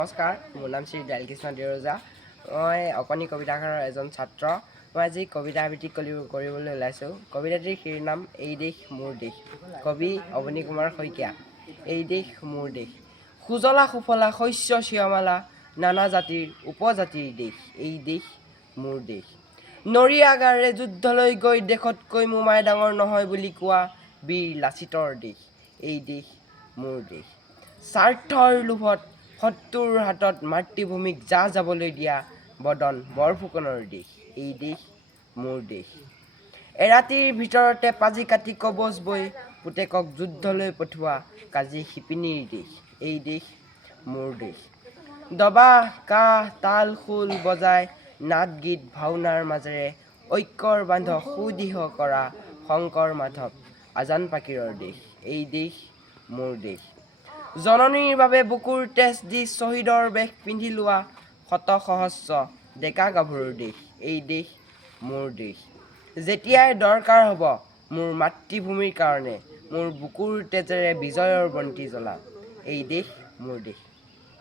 নমস্কাৰ, মোৰ নাম শ্ৰী ডাইলকৃষ্ণ দেউৰজা। মই অকণি কবিতাঘৰৰ এজন ছাত্ৰ। মই আজি কবিতা আবৃত্তি কৰিবলৈ ওলাইছোঁ। কবিতাটিৰ শিৰোনাম এই দেশ মোৰ দেশ। কবি অৱনী কুমাৰ শইকীয়া। এই দেশ মোৰ দেশ, সুজলা সুফলা শস্য শ্যামলা, নানা জাতিৰ উপজাতিৰ দেশ। এই দেশ মোৰ দেশ। নৰিয়াগাৰে যুদ্ধলৈ গৈ দেশতকৈ মোমাই ডাঙৰ নহয় বুলি কোৱা বীৰ লাচিতৰ দেশ। এই দেশ মোৰ দেশ। স্বাৰ্থৰ লোভত শত্ৰুৰ হাতত মাতৃভূমিক যাবলৈ দিয়া বদন বৰফুকনৰ দেশ। এই দেশ মোৰ দেশ। এৰাতিৰ ভিতৰতে পাজি কাটি কবচ বৈ পুতেকক যুদ্ধলৈ পঠোৱা কাজী শিপিনীৰ দেশ। এই দেশ মোৰ দেশ। দবা কাহ তাল খোল বজাই নাট গীত ভাওনাৰ মাজেৰে ঐক্যৰ বান্ধ সুদৃঢ় কৰা শংকৰ মাধৱ আজান পাকিৰৰ দেশ। এই দেশ মোৰ দেশ। জননীৰ বাবে বুকুৰ তেজ দি শ্বহীদৰ বেশ পিন্ধি লোৱা শত সহস্ৰ ডেকা গাভৰুৰ দেশ। এই দেশ মোৰ দেশ। যেতিয়াই দৰকাৰ হ'ব মোৰ মাতৃভূমিৰ কাৰণে মোৰ বুকুৰ তেজেৰে বিজয়ৰ বন্তি জ্বলাম। এই দেশ মোৰ দেশ।